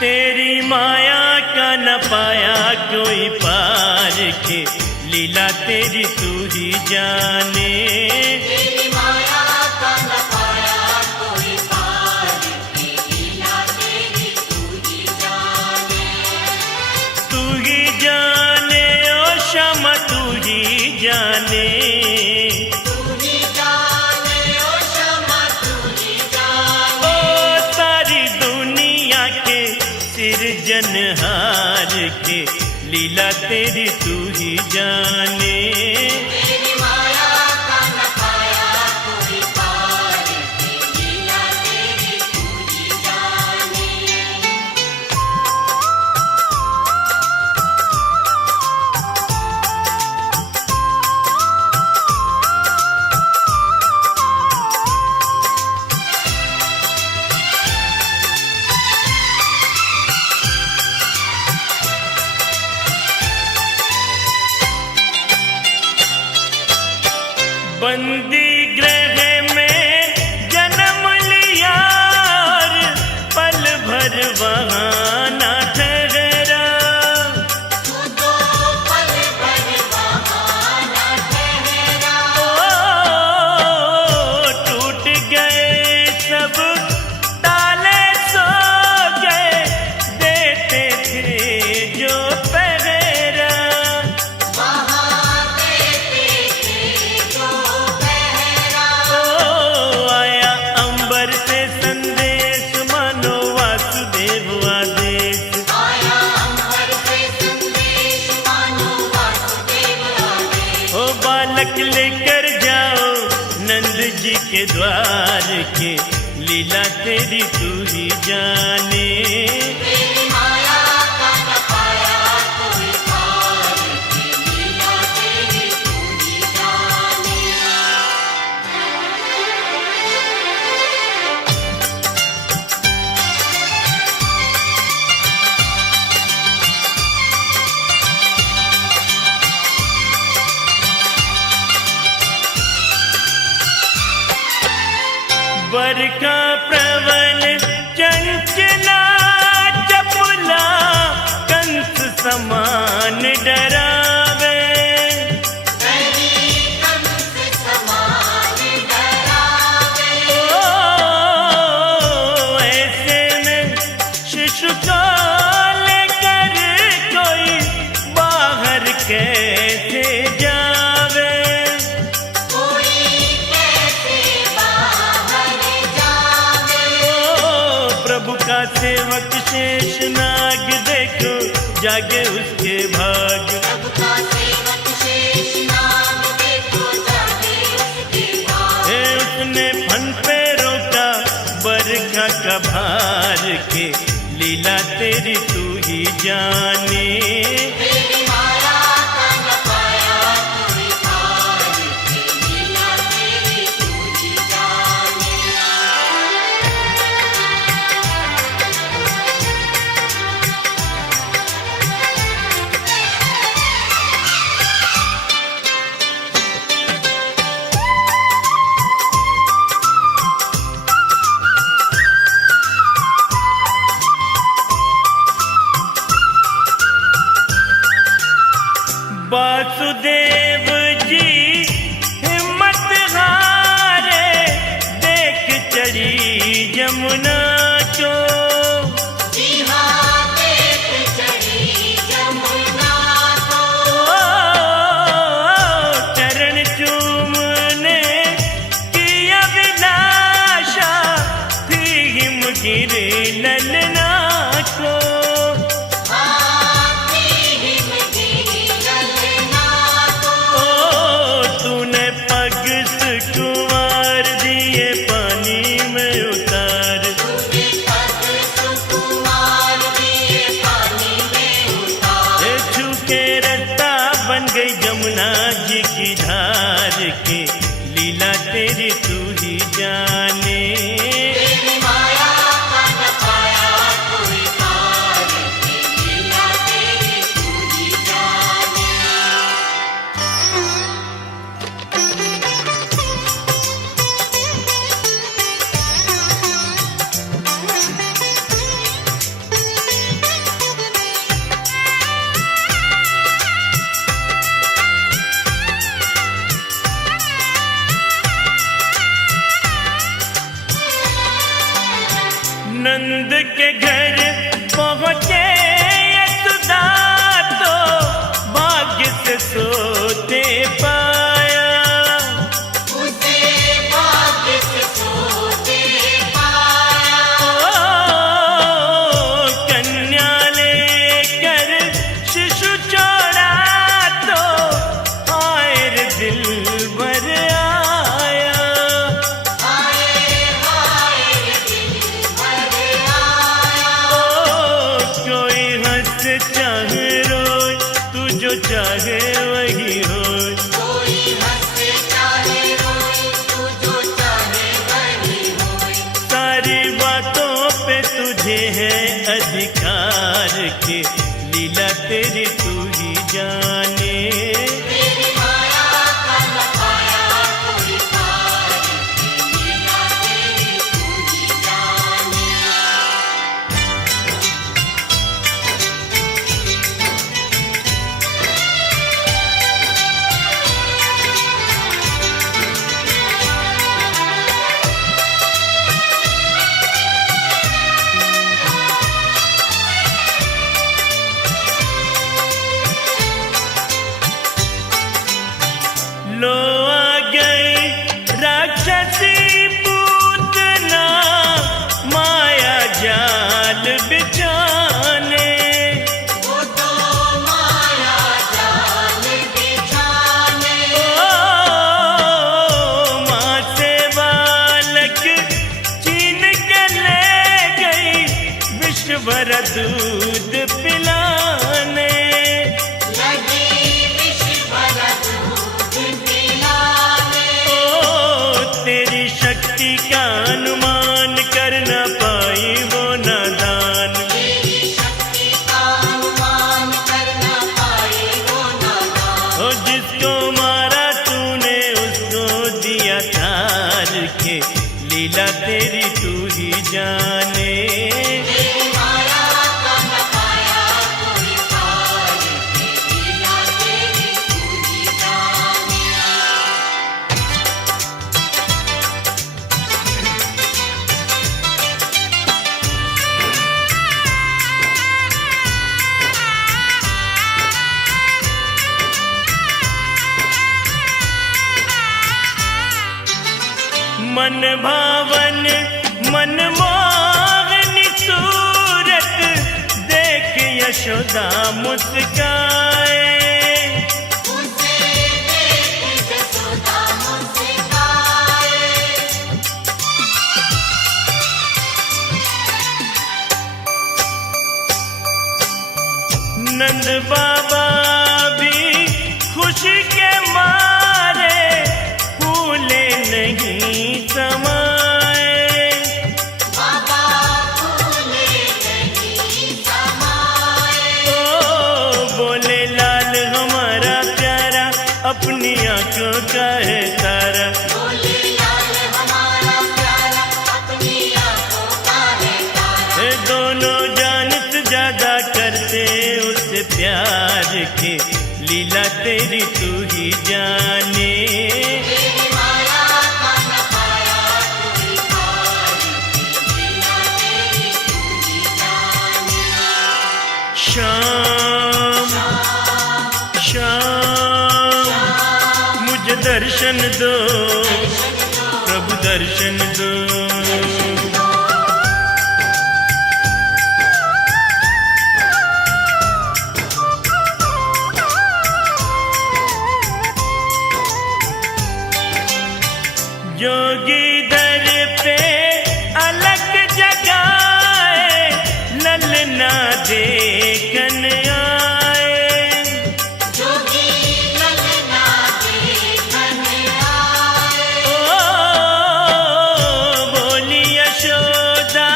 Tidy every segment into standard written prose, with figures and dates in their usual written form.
तेरी माया का न पाया कोई पार के, लीला तेरी तू ही जाने। तेरी माया का न पाया कोई पार के, लीला तेरी तू ही जाने। तू ही जाने ओ क्षमा तू ही जाने। तू ही जाने ओ क्षमा तू ही जाने। ओ सारी दुनिया के सिरजनहार के, लीला तेरी तू ही जाने। तेरी माया का न पाया कोई पार के, लीला तेरी तू ही जाने। बंदी गृह में जन्म लिया और पल भर वहाँ न ठहरा। तू तो पल भर वहाँ न ठहरा। ओ टूट गए सब ताले सो गए, देते थे जो पहरा। वहाँ देते थे जो पहरा। ओ आया अंबर से संदेश मानो वासुदेव आदेश। आया अंबर से संदेश मानो वासुदेव आदेश। ओ बालक लेकर जाओ नंद जी के द्वार के, लीला तेरी तू ही जाने। तेरी माया का न पाया कोई पार के, लीला तेरी तू ही जाने। बरखा प्रबल चंचला चपला, कंस समान डरावे। नहीं कंस समान डरावे। ओ ऐसे में शिशु को लेकर कोई बाहर कैसे जावे। कोई कैसे बाहर जावे। ओ प्रभु का सेवक शेष नाग देखो जागे उसके भाग। प्रभु का सेवक शेष नाग देखो जागे उसके भाग। हे उसने फन पे रोका बरखा का भार के, लीला तेरी तू ही जाने। तेरी माया का न पाया कोई पार के, लीला तेरी तू ही जाने। वासुदेव जी हिम्मत हारे, देख चढ़ी जमुना को। जी हाँ देख चढ़ी जमुना को। ओ चरण चूमने की अभिलाषा थी हिमगिरी ललना को। हाथी हिमगिरी ललना को। ओ तूने पग सुकुमार दिए पानी में उतार। तूने पग सुकुमार दिए पानी में उतार। हे छूके रास्ता बन गई जमुना जी की धार के, लीला तेरी तू ही जाने। तेरी माया का न पाया कोई पार के, लीला तेरी तू ही जाने। नंद के घर पहुँचे यशोदा तो भाग्य से सोते पाया। उसे भाग्य से सोते पाया। कन्या लेकर शिशु छोड़ा तो आए रे दिल भर आया। कोई हंस चाहे रोए तू जो चाहे वही होए। कोई हंसे चाहे रोए तू जो चाहे वही होए। सारी बातों पे तुझे है अधिकार के लीला तेरी तू ही जाने। तेरी माया का न पाया कोई पार की लीला तेरी तू ही जाने। लो आ गई राक्षसी पूतना माया जाल बिछाने। वो तो माया जाल बिछाने। माँ से बालक छीन के ले गई विष भरा दूध पिलाने। लगी विष भरा दूध पिलाने। तेरी शक्ति का अनुमान कर न पाई वो नादान। तेरी शक्ति का अनुमान कर न पाए वो नादान। ओ जिसको मारा तूने उसको दिया तार के लीला तेरी तू ही जाने। तेरी माया का न पाया कोई पार की लीला तेरी तू ही जाने। मन भावन मन मोहनी सूरत देख यशोदा मुस्काए। उसे देख यशोदा मुस्काए। नंद बाबा भी खुशी के मारे फूले नहीं समाए। बाबा फूले नहीं समाए। ओ बोले लाल हमारा प्यारा अपनी आंखों का है तारा। बोले लाल हमारा प्यारा अपनी आंखों का है तारा। ये दोनों जानत ज्यादा करते उससे प्यार के लीला तेरी तू ही जाने। तेरी माया का न पाया कोई पार की लीला तेरी तू ही जाने। शाम शाम मुझे दर्शन दो प्रभु दर्शन दो। जोगी दर पे अलग जगाए ललना देखन आए। जोगी ललना देखन आए। ओ बोली यशोदा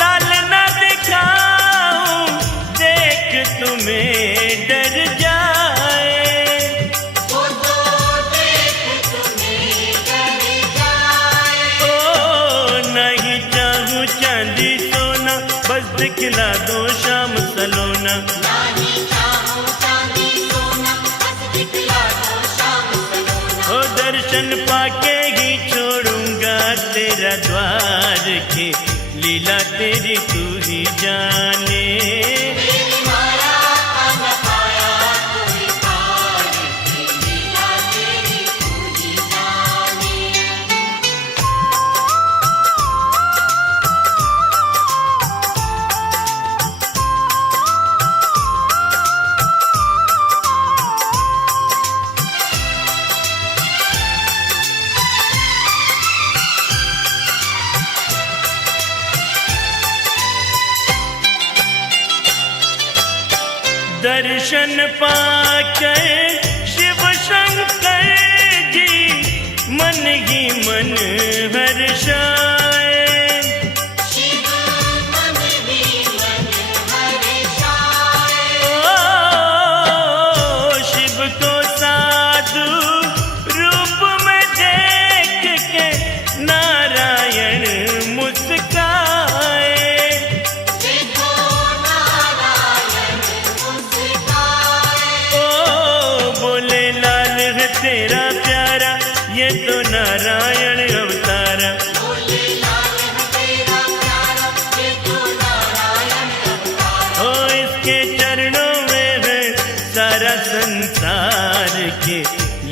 लाल न दिखाऊं देख तुम्हें डर जाए। वो तो देख तुम्हें डर जाए। ओ नहीं चाहूं चांदी सोना बस दिखला दो शाम सलोना। नहीं चाहूं चांदी सोना बस दिखला दो शाम सलोना। ओ दर्शन पाके ही छोड़ूंगा तेरा द्वार के लीला तेरी तू ही जाने। तेरी माया का न पाया कोई पार की लीला तेरी तू ही जाने। दर्शन पाकर शिव शंकर जी मन ही मन हर्षाए। शिव मन ही मन हर्षाए। ओ शिव को साधु रूप में देख के नारायण मुस्काए। देखो नारायण मुस्काए। ओ बोले लाल है तेरा प्यारा, ये तो नारायण अवतारा। बोले लाल है तेरा प्यारा, ये तो नारायण अवतार। ओ इसके चरणों में है सारा संसार के,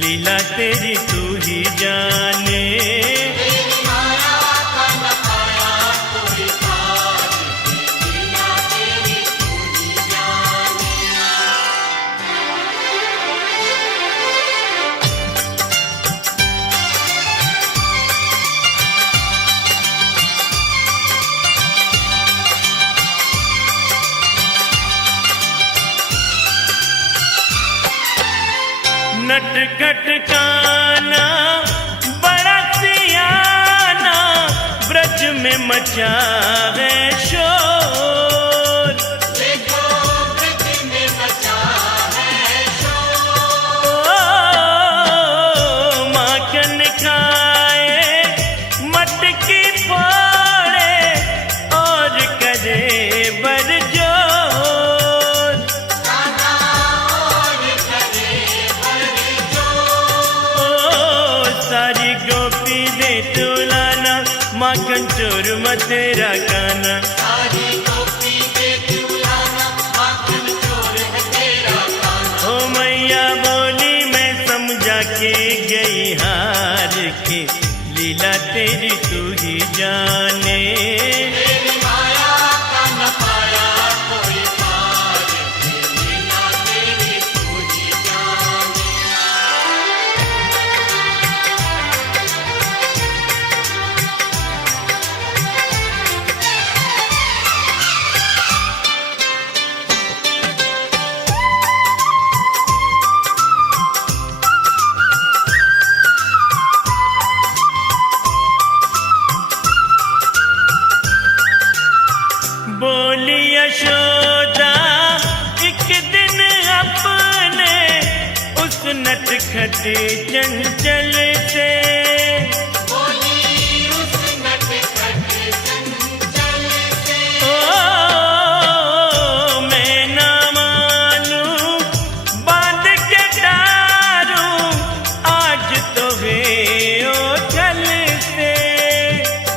लीला तेरी तू ही जाने। तेरी माया का न पाया कोई पार की लीला तेरी तू ही जाने। नटखट काना बड़ा सियाना, ब्रज में मचा है शोर। देखो ब्रज में मचा है शोर। ओ माखन खाए मटकी फोड़े और करे बरजोर। गाना और करे बरजोर। ओ सारी गोपी दे तुलाना, माखन चोर मथेरा गाना। सारी गोपी दे तुलाना, माखन चोर है तेरा गाना। ओ मैया बोली मैं समझा के गई हार के, लीला तेरी तू ही जाने। तेरी माया का न पाया कोई पार की लीला तेरी तू ही जाने। बोली यशोदा एक दिन अपने उस नटखट चंचल से। बोली उस नटखट चंचल से। ओ मैं ना मानूं बांध के डारूं, आज तो वे ओझल से।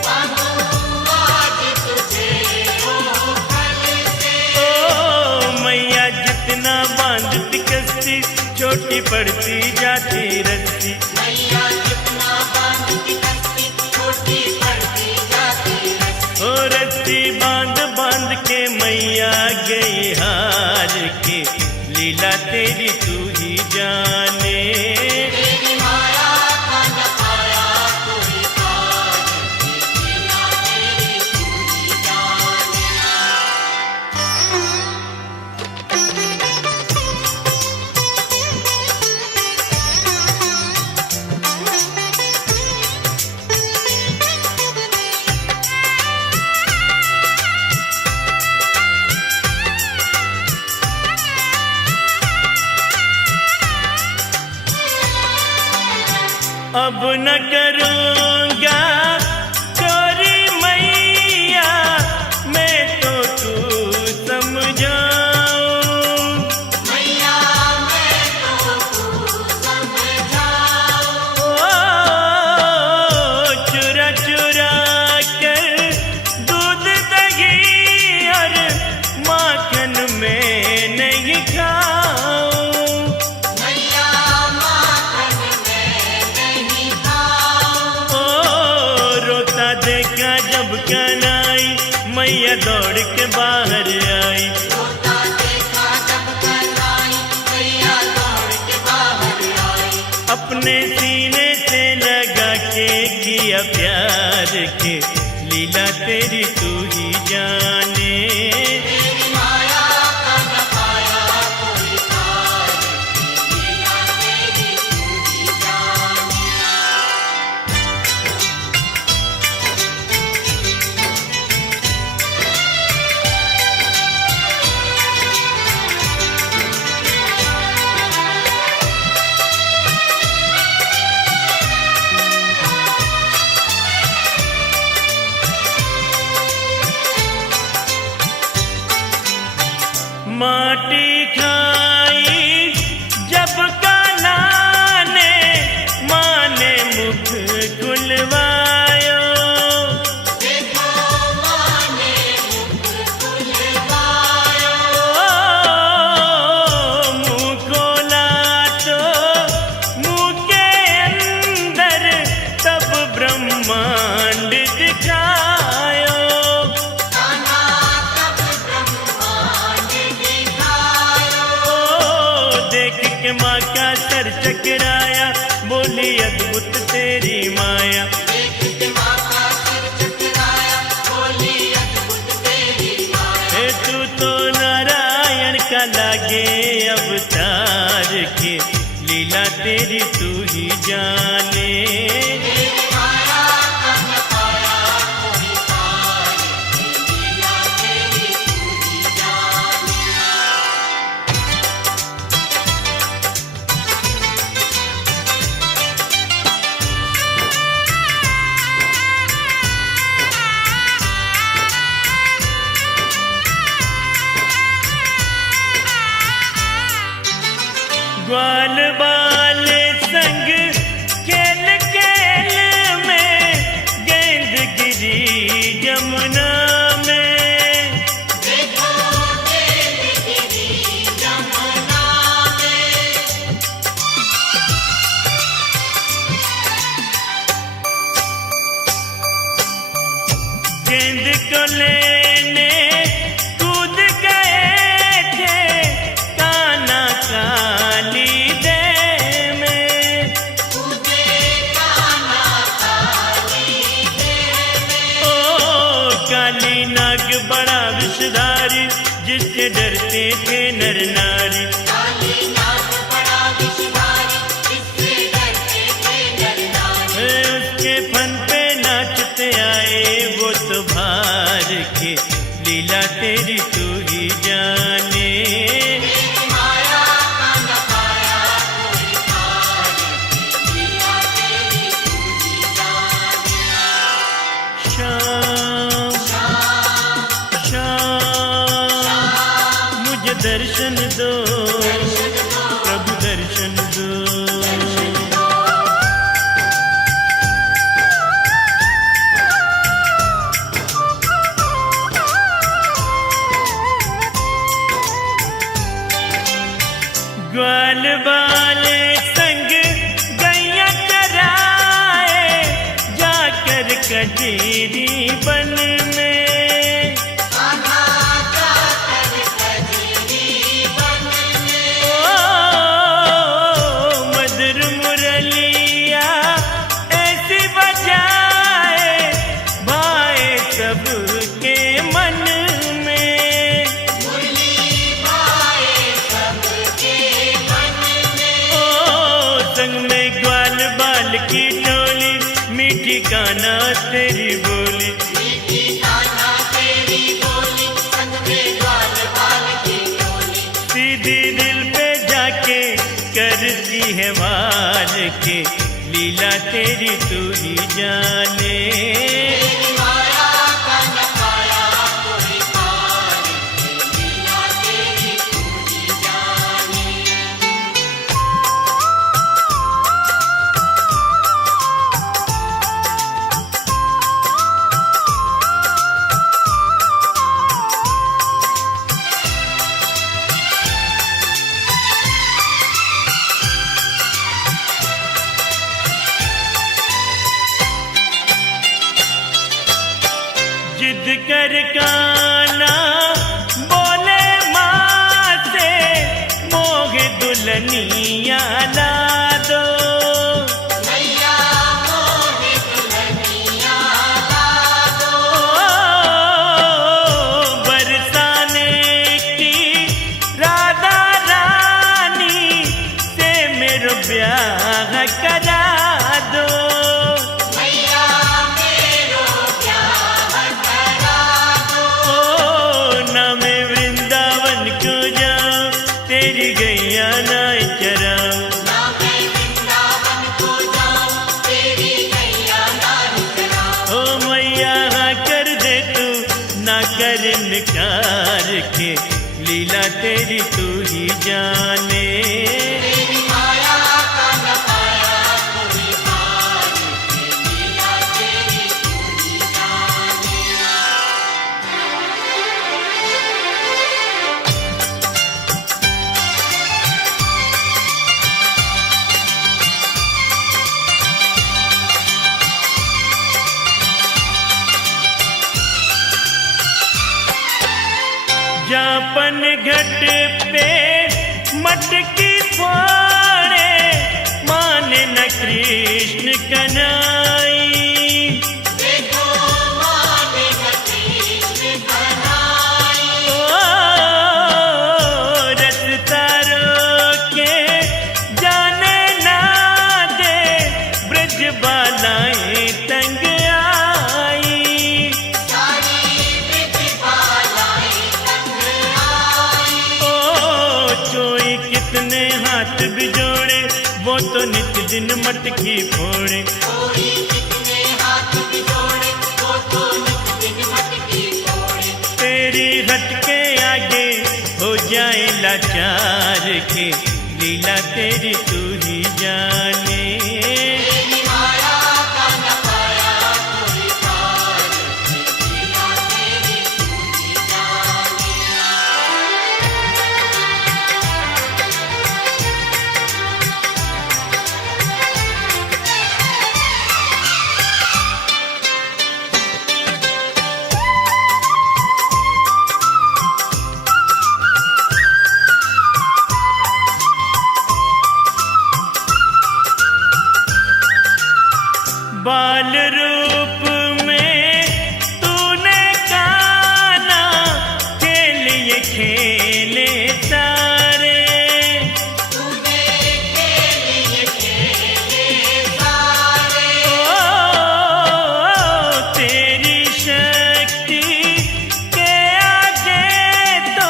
बांधू आज तुझे ओ फल से। ओ मैया जितना बांधती कस्ती, छोटी पड़ती जाती रस्सी। मैया जितना बांधती कस्ती, छोटी पड़ती जाती रस्सी। ओ रस्सी बांध बांध के मैया गई हार के, लीला तेरी तू ही जाने। तेरी माया का न पाया कोई पार की लीला तेरी तू ही जाने। अब न करूँगा चोरी मैया, मैं तो तू समझाऊं। मैया मैं तो तू समझाऊं। ओ चुरा चुरा कर दूध मैया दौड़ के बाहर आई। रोता देखा जब घर आई, मैया दौड़ के बाहर आई। अपने सीने से लगा के किया प्यार के, लीला तेरी तू ही जाने। तेरी माया का न पाया कोई पार, लीला तेरी तू ही जाने। माटी खाई जब कान्हा ने, माँ ने मुख खुलवायो। देखो माँ ने मुख खुलवायो। मुँह खोला तो मुँह के अंदर तब ब्रह्मांड दिखायो। कान्हा तब ब्रह्मांड दिखायो। देख के माँ का सर चकराया, बोली अद्भुत तेरी माया। देख के माँ का सिर चकराया, बोली अद्भुत तेरी माया। हे तू तो नारायण का लागे अवतार के, लीला तेरी तू ही जाने। तेरी माया का न पाया कोई पार, लीला तेरी तू ही जाने। ग्वाल बाले संग खेल खेल में, गेंद गिरी जमुना में। देखो गेंद गिरी जमुना में। गेंद को लेने कूद गए थे, कान्हा काली दे में। तुझे कान्हा काली दे में। ओ काली नाग बड़ा विषधारी, जिससे डरते थे नर नारी। काली नाग बड़ा विषधारी, जिससे डरते थे नर नारी। उसके फन पे नाचते आए वो तो भार के, लीला तेरी तू ही जाने। तेरी माया का न पाया कोई पार, लीला तेरी तू ही जाने। शाम शाम शाम मुझे दर्शन दो, दर्शन दो, प्रभु दर्शन दो। दर्शन दो। ग्वाल बाले संग गैया चराए, जाकर कजरी बन में। कान्हा जाकर कजरी बन में। ओ मधुर मुरलिया ऐसी बजाए, भाए सबके मन में। मुरली भाए सबके मन में। ओ संग में ग्वाल बाल की टोली, मीठी कान्हा तेरी बोली। मीठी कान्हा तेरी बोली, संग में ग्वाल बाल की टोली। सीधी दिल पे जाके करती है वार के, लीला तेरी तू ही जाने। तेरी माया का न पाया कोई पार, लीला तेरी तू ही जाने। जिद कर काना बोले माँ से मोह दुल्हनिया ला दो। मैया मोहे दुल्हनिया ला दो। बरसाने की राधा रानी से मेरो ब्याह करा दो। मैया मेरो ब्याह करा दो। ना मैं वृंदावन को जाऊं तेरी गैया ना चराऊं। ना मैं वृंदावन को जाऊं तेरी गैया नारी चराऊं। ओ मैया हाँ कर दे तू ना कर इनकार के लीला तेरी तू ही जाने। तेरी माया का न पाया कोई पार के लीला तेरी तू ही जाने। जापन घट पे मटकी फोड़े माने न कृष्ण कन्हई। देखो माने न कृष्ण कन्हई। ओ रसता रोके जाने ना दे ब्रज बालाएं तंग आई। सारी ब्रज बालाएं तंग आई। ओ कोई कितने हाथ बिजोड़े वो तो नित दिन मटकी फोड़े। कोई कितने हाथ बिजोड़े वो तो नित दिन मटकी फोड़े। तेरी हट के आगे हो जाए लाचार के लीला तेरी तू ही जाने। तेरी माया का न पाया कोई पार के लीला तेरी तू ही जाने। बाल रूप में तूने काना के लिए खेले सारे। तूने के लिए खेले सारे। ओ तेरी शक्ति के आगे तो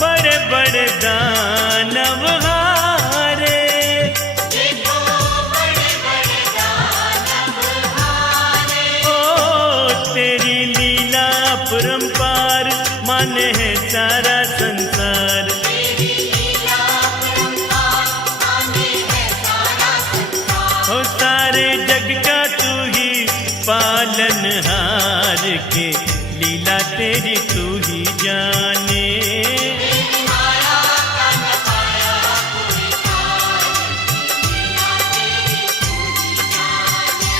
बड़े बड़े दानव हारे। देखो बड़े बड़े दानव हारे। ओ तेरी लीला परंपार माने है सारा संसार। तेरी लीला परंपार माने है सारा संसार। ओ सारे जग का तू ही पालनहार के लीला तेरी तू ही जाने। तेरी माया का न पाया कोई पार के लीला तेरी तू ही जाने।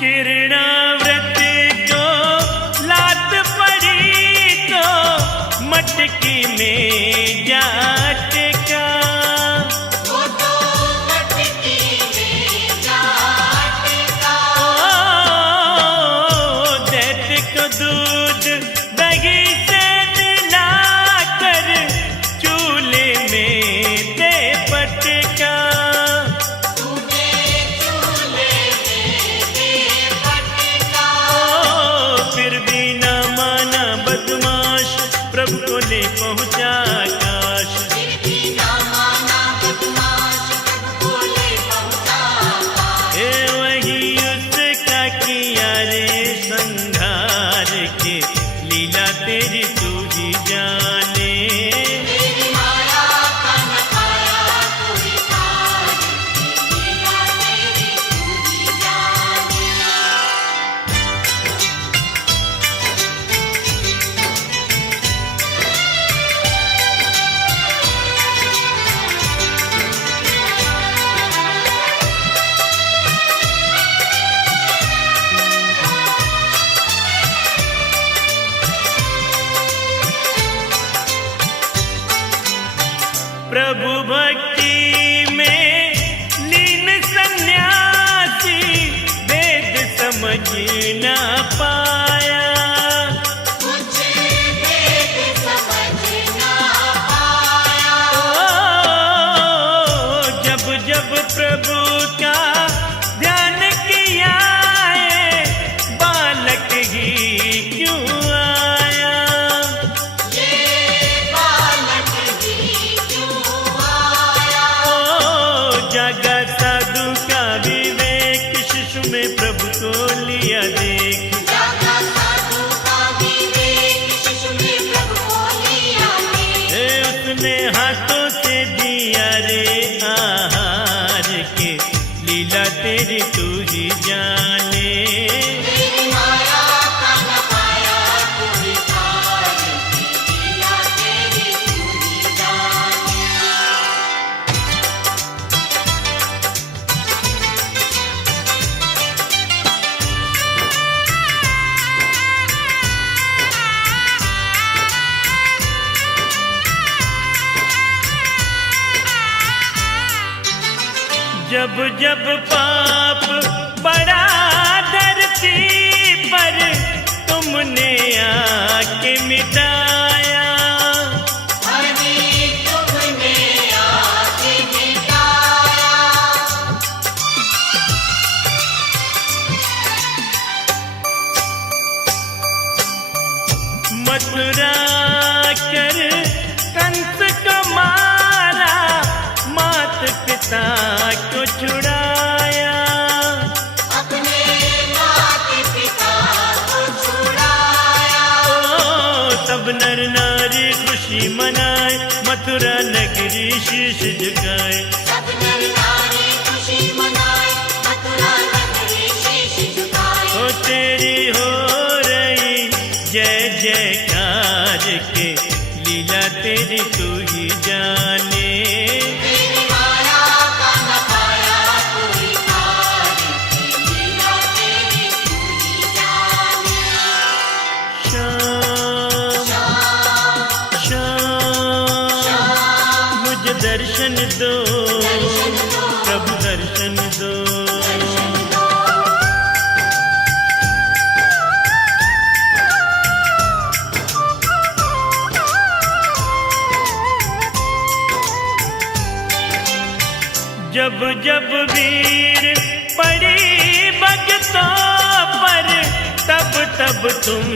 किरणाव्रत को लात पड़ी तो मटकी में जाट का। वो तो मटकी में जाट का। ओ दैत्य को दूध दही से मिलाकर चूल्हे में दे पटका। तूने चूल्हे में दे पटका। ओ फिर भी न माना बदमाश प्रभु को ले पहुंचा काश। फिर भी ना माना बदमाश प्रभु को ले पहुंचा काश। हे वही उसका किया रे संघार के लीला तेरी तू ही जाने। तेरी माया का न पाया कोई प्रभु भक्ति में लीन सन्यासी वेद समझ न पाया। कुछ वेद समझ ना पाया। जब जब प्रभु का ध्यान किया है, बालक ही क्यों आया। ये बालक ही क्यों आया। जागा साधु का विवेक, शिशु में प्रभु को लिया देख। जागा साधु का विवेक, शिशु में प्रभु को लिया देख। उसने हाथों से दिया रे आहार के, लीला तेरी तू ही जाने। तेरी माया का न पाया कोई पार, लीला तेरी तू ही जाने। जब जब पाप बड़ा धरती पर, तुमने आके मिटाया। हरि तुमने आके मिटाया। मथुरा कर कंस को मारा, मात पिता को छुड़ाया। अपने माता पिता को छुड़ाया। सब नर नारी खुशी मनाए, मथुरा नगरी शीश झुकाए। सब नर नारी खुशी मनाए, मथुरा नगरी शीश झुकाए। तेरी हो रही जय जयकार के, लीला तेरी तू ही जाने। तेरी माया का न पाया कोई पार, लीला तेरी तू ही जाने। श्याम श्याम मुझे दर्शन दो, दर्शन दो, प्रभु दर्शन दो। दर्शन दो। जब जब वीर पड़ी भक्तों पर, तब तब तुम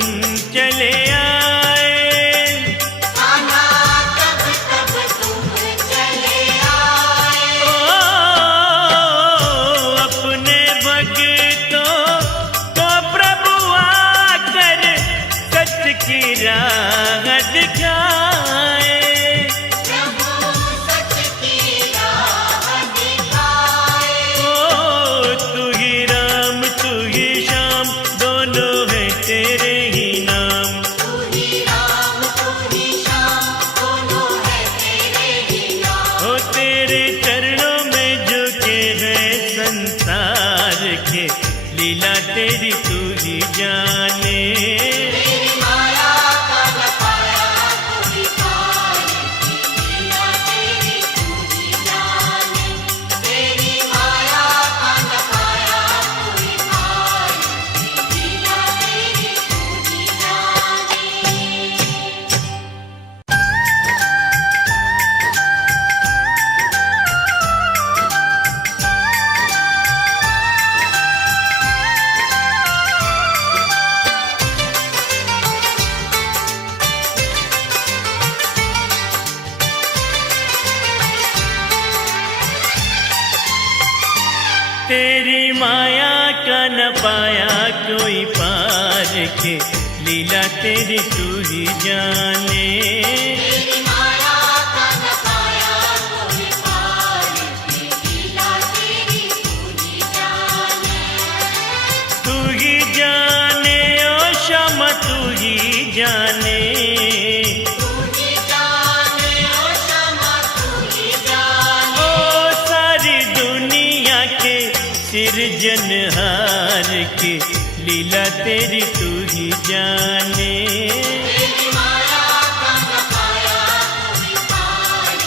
चले आए। कान्हा तब तब तुम चले आए। अपने भक्तों को प्रभु आकर सच की राह दिखाए। प्रभु सच की राह दिखाए। तू ही राम तू ही श्याम, दोनों है तेरे ही नाम। तू ही राम तू ही श्याम, दोनों है तेरे ही नाम। तेरे चरणों में झुके हैं संसार के, लीला तेरी तू ही जाने। तेरी माया का न पाया कोई पार, लीला तेरी तू ही जाने। तेरी माया का न पाया कोई पार, लीला तेरी तू ही जाने। तेरी माया का न पाया कोई पार के, लीला तेरी तू ही जाने। तेरी माया का न पाया कोई पार, लीला तेरी तू ही जाने। तू ही जाने ओ श्यामा तू ही जाने। तू ही जाने ओ श्यामा तू ही जाने। ओ सारी दुनिया के सिरजनहार के, लीला तेरी तू ही जाने। तेरी माया का न पाया कोई पार,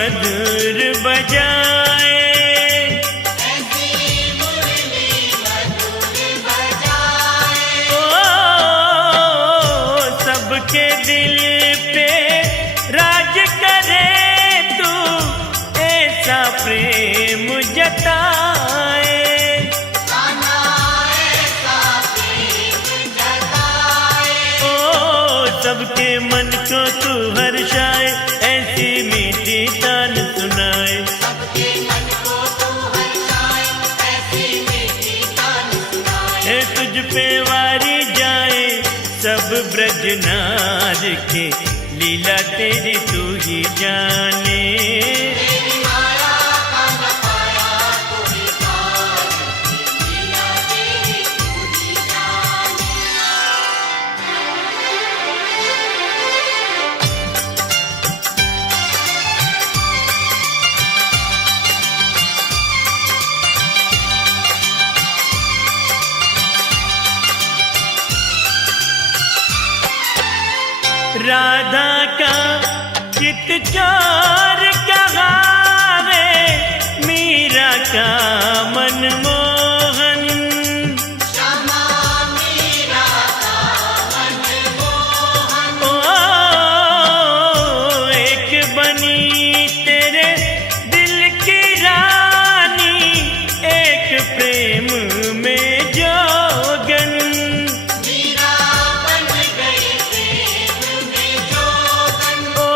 मधुर बजाए, ऐसी मुरली मधुर बजाए। ओ सबके दिल पे राज करे तू, ऐसा प्रेम जताए। गाना ऐसा प्रेम जताए। ओ सबके मन को तू हर्षाए, ऐसी मीठी तान सुनाए। सबके मन को तू हर्षाए, ऐसी मीठी तान सुनाए। है तुझ पे वारी जाए सब ब्रज नार के, लीला तेरी तू ही जाने। तेरी माया का न पाया कोई पार, लीला तेरी तू ही जाने। राधा का चित चोर कहावे, मीरा का मनमोहन। श्यामा मीरा का मनमोहन। ओ एक बनी तेरे दिल की रानी, एक प्रेम में जोगन। मीरा बन गई प्रेम में जोगन। ओ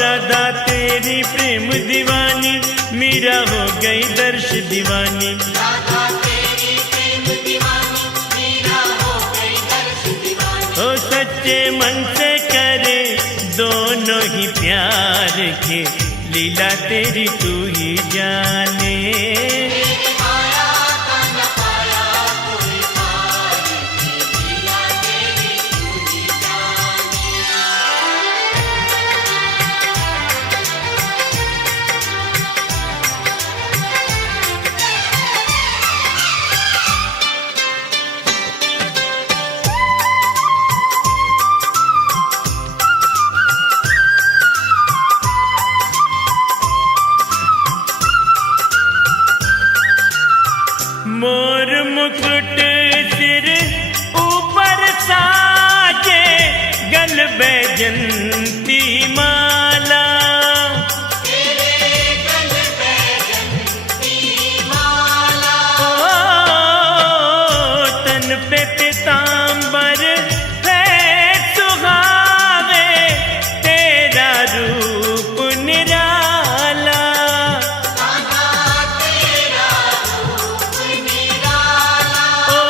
राधा तेरी प्रेम दीवानी, मीरा हो गई दर्श दीवानी। राधा तेरी प्रेम दीवानी, मीरा हो गई दर्श दीवानी। ओ सच्चे मन से करे दोनों ही प्यार के, लीला तेरी तू ही जाने। तेरी माया का न पाया कोई पार, लीला तेरी तू ही जाने। मोर मुकुट सिर ऊपर साजे, गल बैजंती माला। तेरे गल बैजंती माला। ओ तन पे पीतांबर है सुहावे, तेरा रूप निराला। गाना तेरा रूप निराला। ओ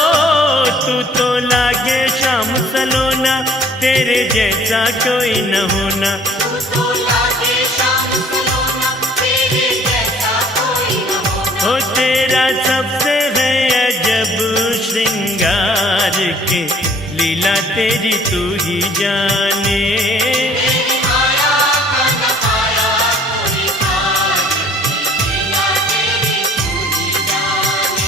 तू तो लागे शाम सलोना, तेरे जैसा कोई न होना। तू तो लागे शाम सलोना, तेरे जैसा कोई न होना। ओ तेरा सबसे है अजब श्रृंगार के, लीला तेरी तू ही जाने। तेरी माया का न पाया कोई पार, लीला तेरी तू ही जाने।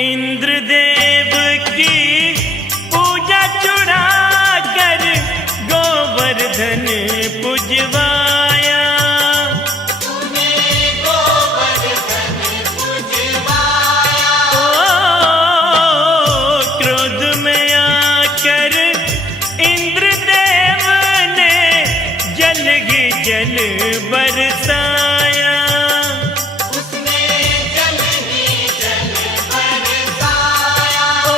इंद्रदेव की पूजा चुरा कर, गोवर्धन पुजवाया। तूने गोवर्धन पुजवाया। ओ क्रोध में आकर इंद्रदेव ने जल ही जल बरसाया। उसने जल ही जल बरसाया। ओ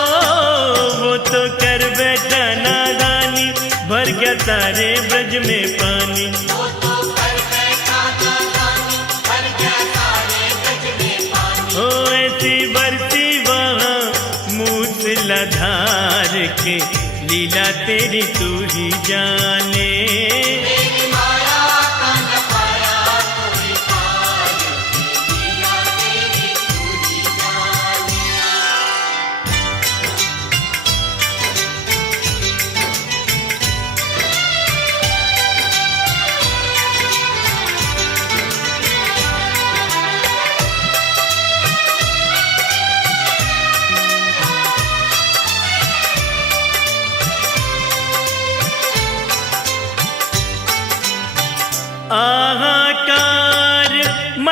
वो तो कर बैठा नादानी, भर गया सारे ब्रज में पानी। वो तो कर बैठा नादानी, भर गया सारे ब्रज में पानी। ओ ऐसी बरसी वहाँ मूसलाधार के, लीला तेरी तू ही जाने। तेरी माया का न पाया कोई पार, लीला तेरी तू ही जाने।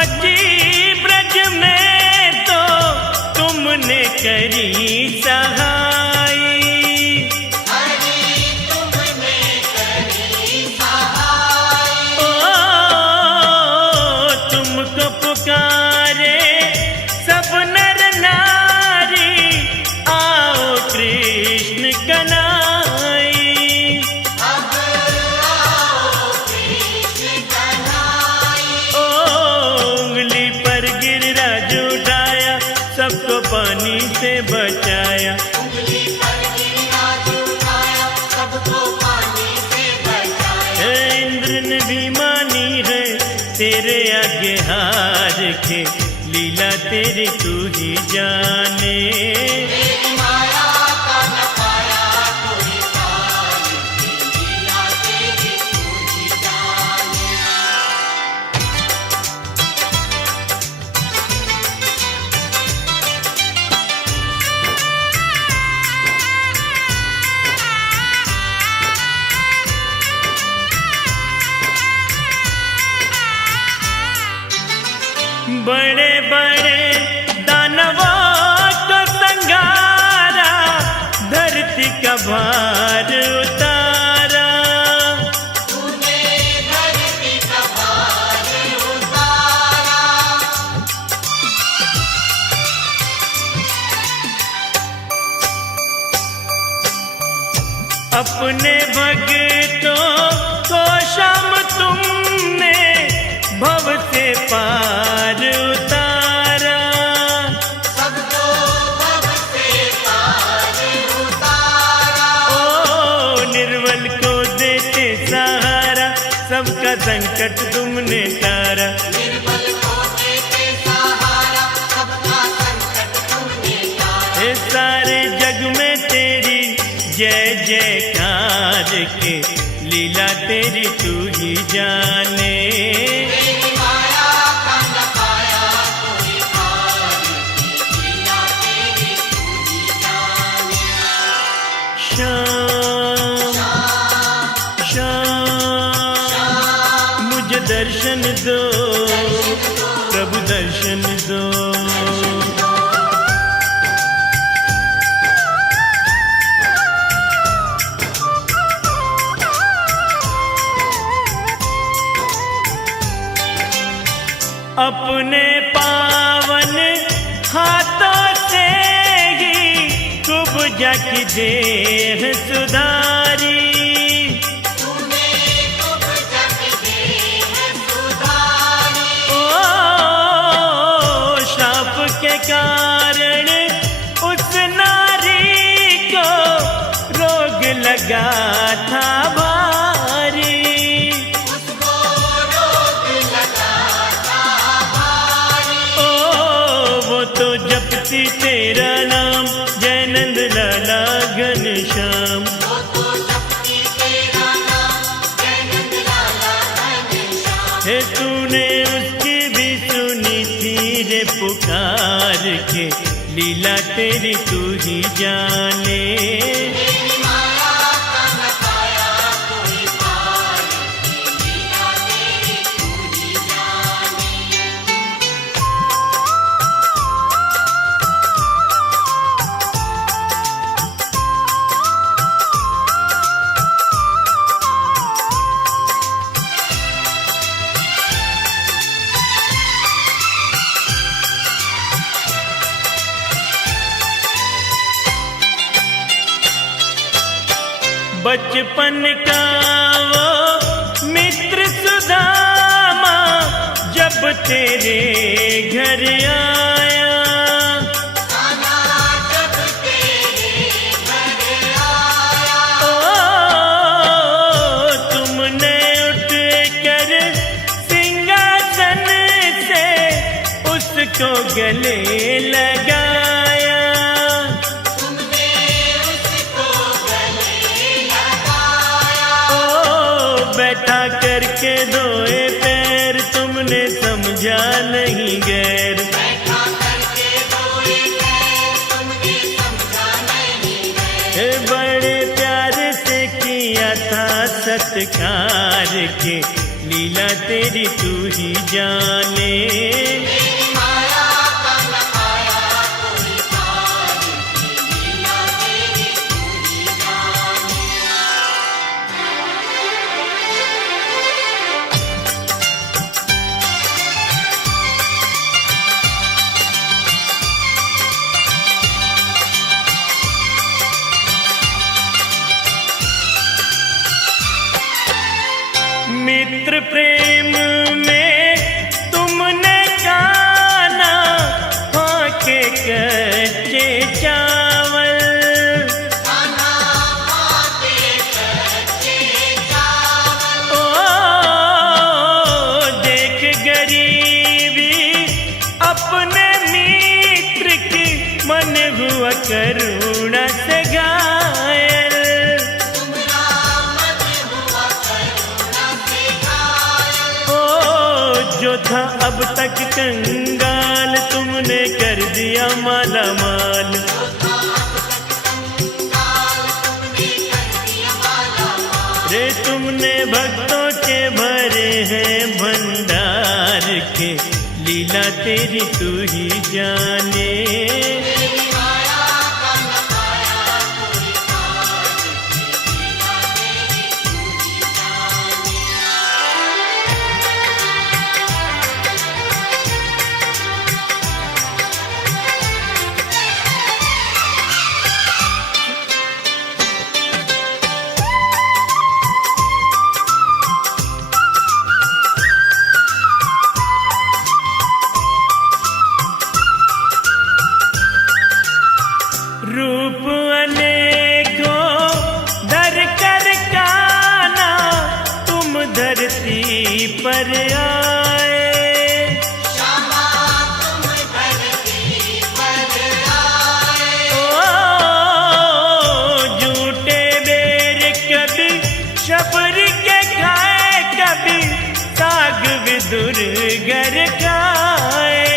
मची ब्रज में तो तुमने करी सहाय। ओ तुमको पुकारे सब नर नारी, आओ कृष्ण कन्हैया। सबको पानी से बचाया, इंद्र ने भी मानी है तेरे आगे हार के, लीला तेरी तू ही जाने। बड़े बड़े दानवों को संगारा, धरती का भार उतारा। तूने धरती का भार उतारा। अपने भक्तों को शाम तुमने भव से पार उतारा। सबको भव से पार उतारा। ओ निर्बल को देते सहारा, सबका संकट तुमने टारा। निर्बल को देते सहारा, सबका संकट तुमने टारा। हे सारे जग में तेरी जय जयकार के, लीला तेरी तू ही जाने। मुझे दर्शन दो प्रभु, दर्शन दो। अपने पावन हाथों से ही कुब्जा की देह सुधारी। के कारण उस नारी को रोग लगा था भारी। उसको रोग लगा था भारी। ओ वो तो जपती तेरा नाम, जयनंद लाला घनश्याम। वो तो जपती तेरा नाम, जयनंद लाला घनश्याम। हे तूने उसकी भी सुनी थी रे पुकार के, लीला तेरी तू ही जाने। बचपन का वो मित्र सुदामा जब तेरे घर आया। जब तेरे घर आया। ओ तुमने उठ कर सिंहासन से उसको गले लगाया। बैठा करके धोए पैर, तुमने समझा नहीं गैर। बैठा करके धोए पैर, तुमने समझा नहीं गैर। बड़े प्यार से किया था सत्कार के, लीला तेरी तू ही जाने। अपने मित्र की मन हुआ करुणा से घायल। तुम राम हुआ करुणा से घायल। ओ जो था अब तक कंगाल, तुमने कर दिया माला माल। रे तुमने भक्तों के भरे हैं भंडार के, लीला तेरी तू ही जाने। रूप अनेकों धर कर काना, तुम धरती पर आए। क्षमा तुम धरती पर आए। ओ झूठे बेर कभी शबर के खाए, कभी साग विदुर घर खाए।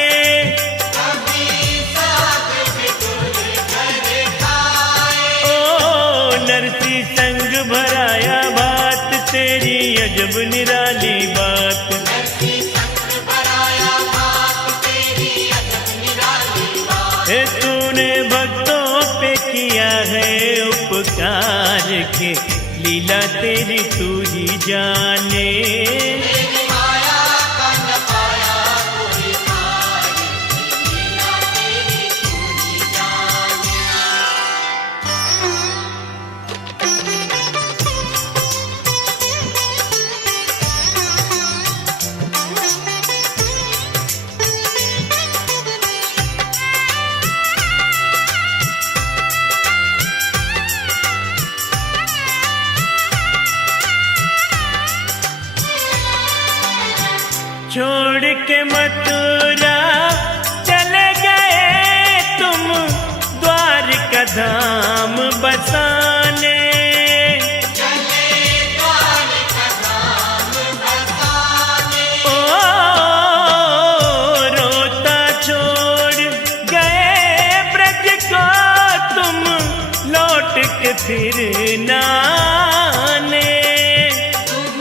नरसी संग भराया बात, तेरी अजब निराली बात। नरसी संग भराया बात, तेरी अजब निराली बात। हे तूने भक्तों पे किया है उपकार के, लीला तेरी तू ही जाने। तेरी माया का न पाया कोई पार, लीला तेरी तू ही जाने। छोड़ के मथुरा चले गए तुम, द्वारका धाम बसाने। चले द्वारका धाम बसाने। ओ रोता छोड़ गए ब्रज को तुम, लौट के फिर ना आने। तुम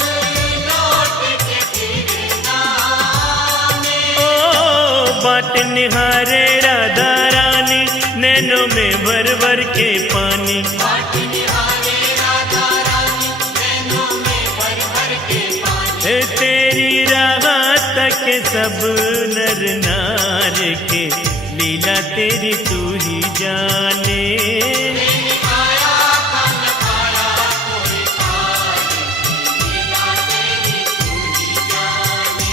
लौट के फिर ना आने। ओ बाट निहारे राधा रानी, नैनों में भर भर के पानी। बाट निहारे राधा रानी, नैनों में भर भर के पानी। हे तेरी राह तक सब नर नार के, लीला तेरी तू ही जाने। तेरी माया का न पाया कोई पार, लीला तेरी तू ही जाने।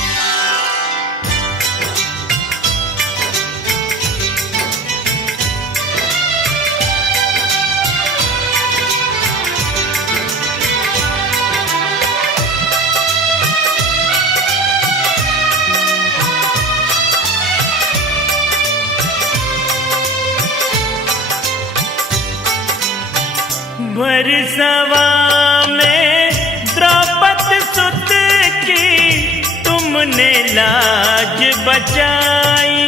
भरसवा में द्रौपदी सुत की, तुमने लाज बचाई।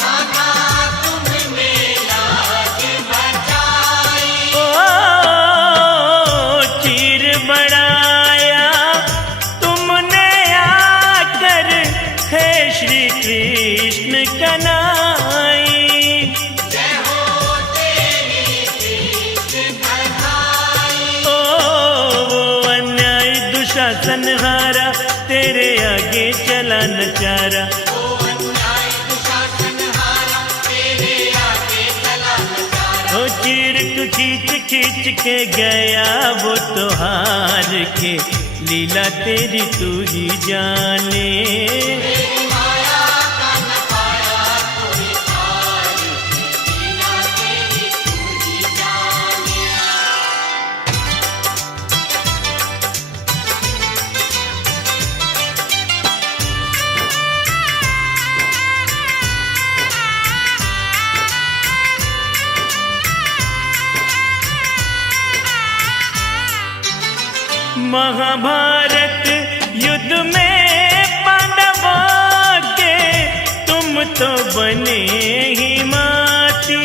कान्हा तुमने लाज बचाई। ओ चीर बढ़ाया तुमने आकर, हे श्री कृष्ण कन्हई। जय हो तेरी कृष्ण कन्हई। ओ वो अन्याय दुशासन हारा, तेरे आगे चला न चारा। ओ अन्याय दुशासन हारा, तेरे आगे चला न चारा। ओ चीर तू खींच खींच के गया वो तो हार के, लीला तेरी तू ही जाने। तेरी माया का न पाया कोई पार, लीला तेरी तू ही जाने। महाभारत युद्ध में पांडवों के तुम तो बने ही माती।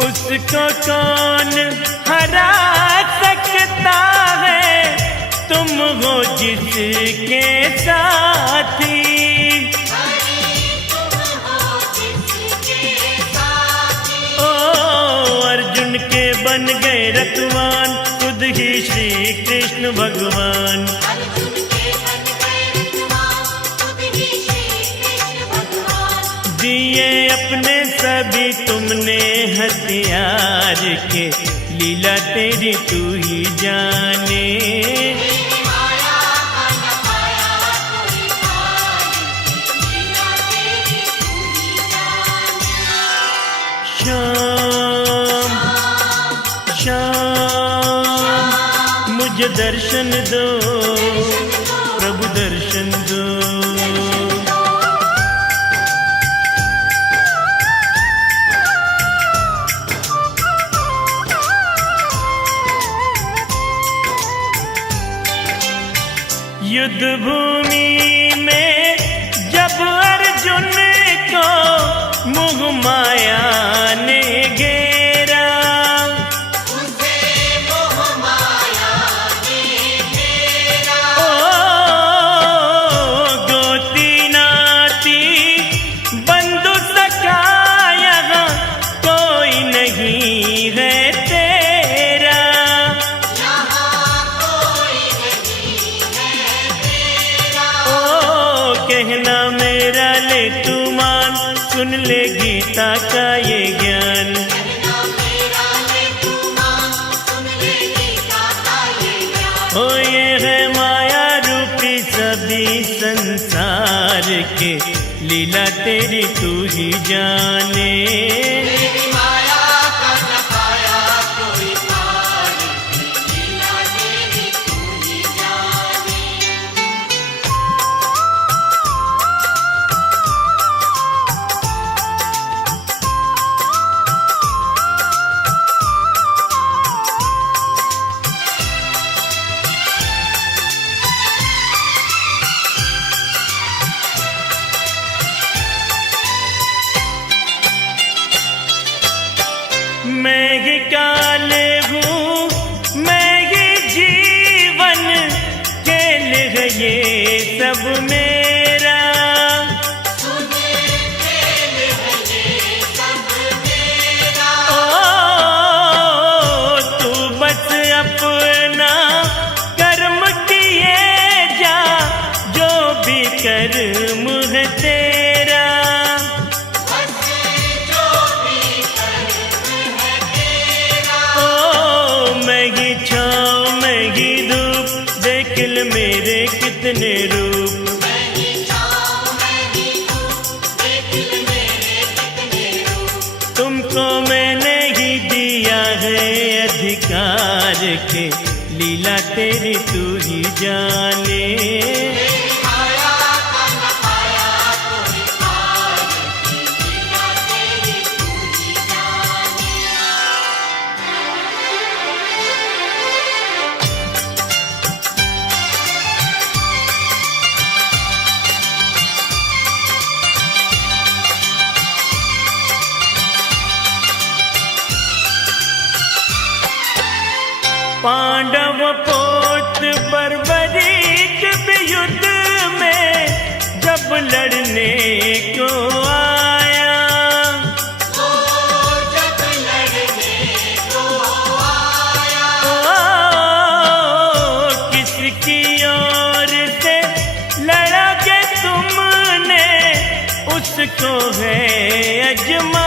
उसको कौन हरा सकता है, तुम हो जिसके साथी। ओ अर्जुन के बन गए रतवान, खुद ही श्री कृष्ण भगवान। दिए अपने सभी तुमने हथियार के, लीला तेरी तू ही जाने। श्याम श्याम मुझे दर्शन दो, प्रभु दर्शन दो। युद्ध भूमि में जब अर्जुन को मोह माया ने घेरा, ओ गोती नाती बंधु सखा यहाँ कोई नहीं है तेरा। कहना मेरा ले तू मान, सुन ले गीता का ये ज्ञान। ओ ये है माया रूपी सभी संसार के, लीला तेरी तू ही जाने। मैं ही काल हूँ, मैं ही जीवन, खेल है ये सब मेरा। ओ तू बस अपना कर्म किए जा, जो भी कर्म है तेरा। मेरे कितने रूप, तुमको मैंने ही दिया है अधिकार के, लीला तेरी तू ही जाने। पांडव पोत बर्बरीक भी युद्ध में जब लड़ने को आया, किसकी ओर से लड़ोगे तुमने, उसको है अजमाया।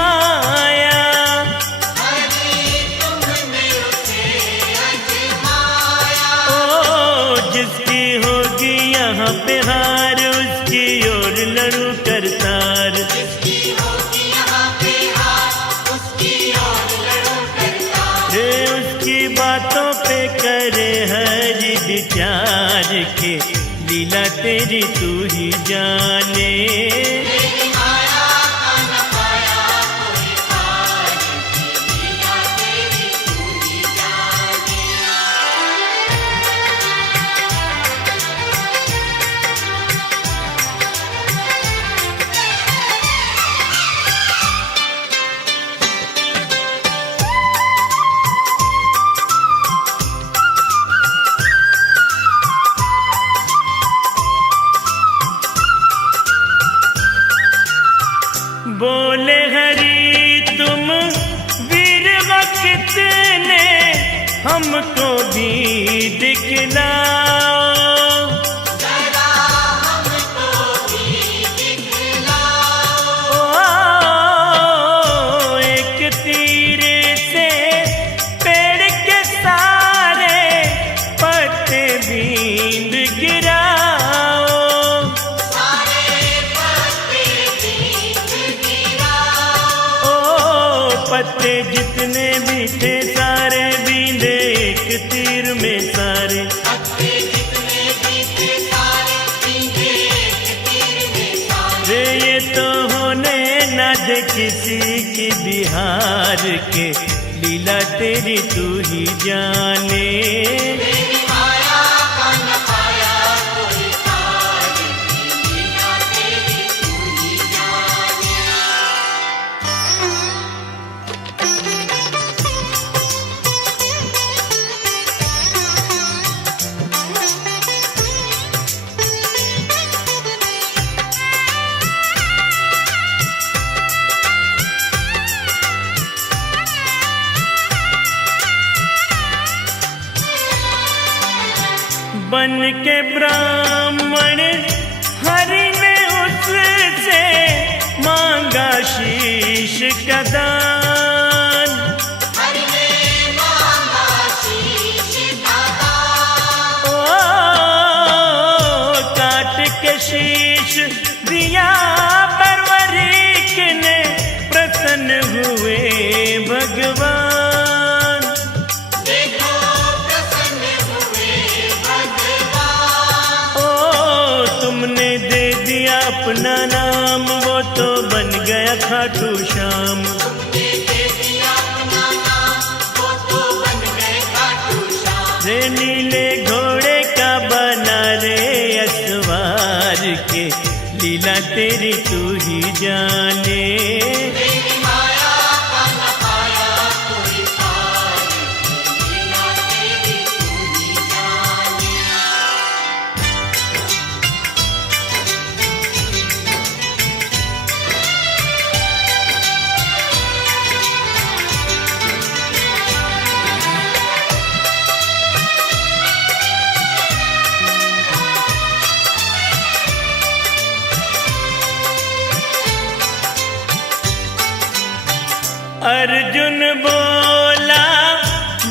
जिसकी होगी यहाँ पे हार, उसकी ओर लड़ू करतार। उसकी बातों पे करे हर विचार के, लीला तेरी तू ही जाने। तेरी माया का न पाया कोई पार की लीला तेरी तू ही जाने। बोले हरि तुम वीर वक्त ने हमको भी दिखलाओ। जरा हमको भी दिखलाओ। ओ, एक तीर से पेड़ के सारे पत्ते बींद गिराओ। सारे पत्ते बींद गिराओ। ओ, पत्ते जितने भी थे सारे बींदे एक तीर में सारे। पत्ते जितने भी थे सारे बींदे एक तीर में सारे। रे ये तो होने न दे किसी की बिहार के, लीला तेरी तू ही जाने। तेरी माया का न पाया कोई पार की लीला तेरी तू ही जाने। बन के ब्राह्मण हरि ने उससे मांगा शीश का दान। हरि ने मांगा शीश का दान। ओ, काट के शीश दिया परवरिक ने, प्रसन्न हुए भगवान। देखो प्रसन्न हुए भगवान। ओ, तुमने दे दिया अपना नाम, वो तो बन गया खाटू श्याम। तुमने दे दिया अपना नाम, वो तो बन गए खाटू श्याम। रे नीले घोड़े का बना रे असवार के, लीला तेरी तू ही जाने। तेरी माया का न पाया कोई पार की लीला तेरी तू ही जाने। अर्जुन बोला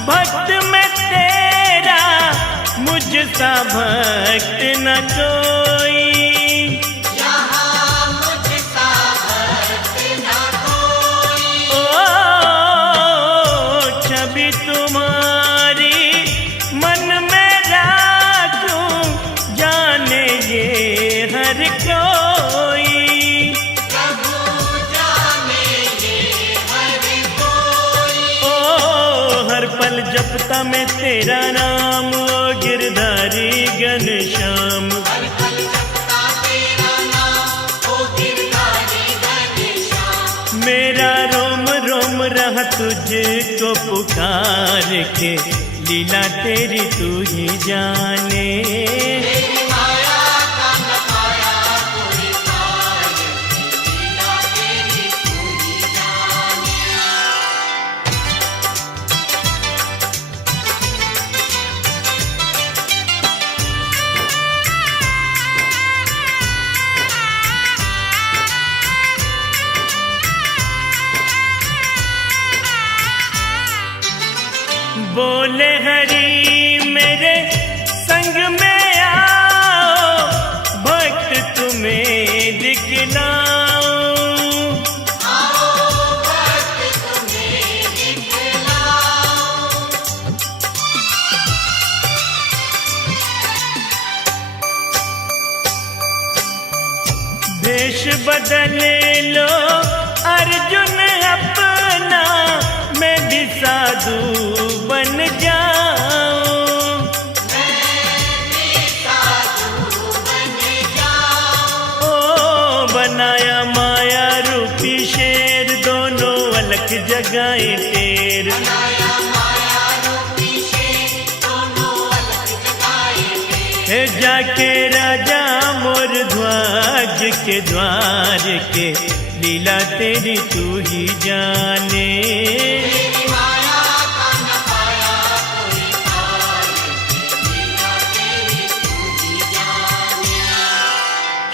भक्त में तेरा, मुझसा भक्त न कोई। यहाँ मुझसा भक्त न कोई। ओ, छवि तुम्हारी मन में राखूं, जाने ये हर कोई। प्रभु जाने ये हर कोई। ओ, हर पल जपता मैं तेरा नाम, ओ गिरधारी घनश्याम। हर पल जपता तेरा नाम, ओ गिरधारी घनश्याम। मेरा रोम रोम रहा तुझको पुकार के, लीला तेरी तू ही जाने। तेरी माया का न पाया कोई पार की लीला तेरी तू ही जाने। बोले हरि मेरे संग में आओ, भक्त तुम्हें दिखलाऊं। आओ भक्त तुम्हें दिखलाऊं। वेश बदल लो अर्जुन अपना, मैं भी साधु बन जाऊं। ओ बनाया माया रूपी शेर, दोनों अलग जगाए टेर। है जाके राजा मोर ध्वज के द्वार के, लीला तेरी तू ही जाने।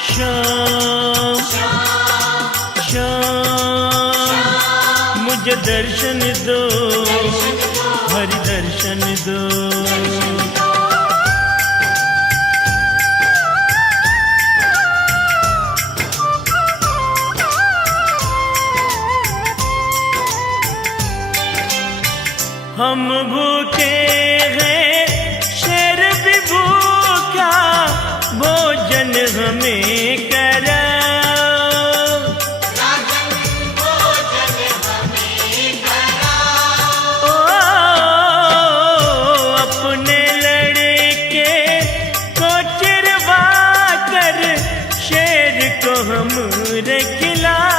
श्याम श्याम मुझे दर्शन दो, हरि दर्शन दो। हम भूखे हैं शेर भी भूखा, भोजन हमें कराओ। ओ अपने लड़के को चिरवा कर, शेर को हमरे खिलाओ।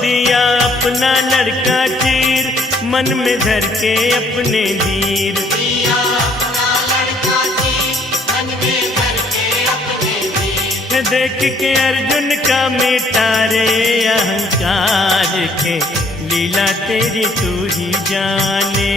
दिया अपना लड़का चीर, मन में धर के अपने वीर। देख के अर्जुन का मिटारे अहंकार के, लीला तेरी तू ही जाने।